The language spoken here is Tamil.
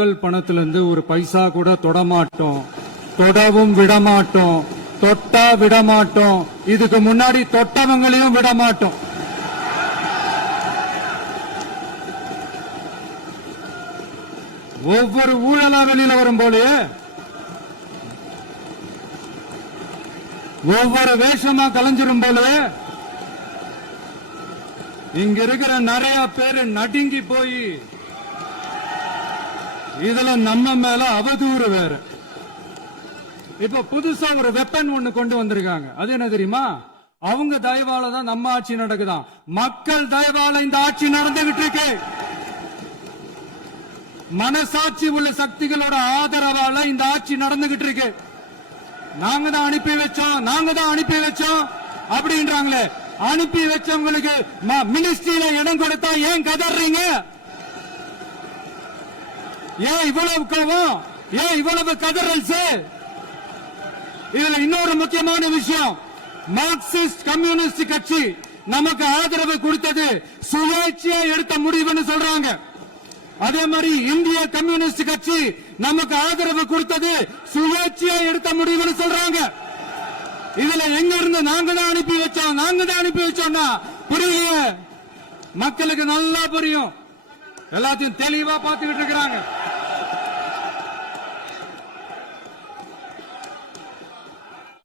மக்கள் பணத்திலிருந்து ஒரு பைசா கூட தொடமாட்டோம், தொடவும் விடமாட்டோம், தொட்டா விடமாட்டோம், இதுக்கு முன்னாடி தொட்டவங்களையும் விடமாட்டோம். ஒவ்வொரு ஊழலா வெளியில வரும் போலே ஒவ்வொரு வேஷமா கலைஞ்சிரும் போல இங்க இருக்கிற நிறைய பேரு நடுங்கி போய் இதுல நம்ம மேல அவதூறு வேற. இப்ப புதுசா ஒரு வெப்பன் ஒண்ணு கொண்டு வந்திருக்காங்க. அது என்ன தெரியுமா? அவங்க தயவால தான் நம்ம ஆட்சி நடக்குதாம். மக்கள் தயவால இந்த ஆட்சி நடந்துகிட்டு இருக்கு. மனசாட்சி உள்ள சக்திகளோட ஆதரவால இந்த ஆட்சி நடந்துகிட்டு இருக்கு. நாங்க தான் அனுப்பி வச்சோம் அப்படின்றாங்களே. அனுப்பி வச்சவங்களுக்கு மினிஸ்ட்ரியில இடம் கொடுத்தா ஏன் கதறீங்க? ஏன் இவ்வளவு கோவம்? ஏன் இவ்வளவு கதறல்ஸ்? இதுல இன்னொரு முக்கியமான விஷயம், மார்க்சிஸ்ட் கம்யூனிஸ்ட் கட்சி நமக்கு ஆதரவு கொடுத்தது சுயேட்சையா எடுத்த முடிவுன்னு சொல்றாங்க. அதே மாதிரி இந்திய கம்யூனிஸ்ட் கட்சி நமக்கு ஆதரவு கொடுத்தது சுயேட்சையா எடுத்த முடிவுன்னு சொல்றாங்க. இதுல எங்க இருந்து நாங்க தான் அனுப்பி வச்சோம்னா புரியலையே. மக்களுக்கு நல்லா புரியும், எல்லாத்தையும் தெளிவா பார்த்துக்கிட்டு இருக்கிறாங்க.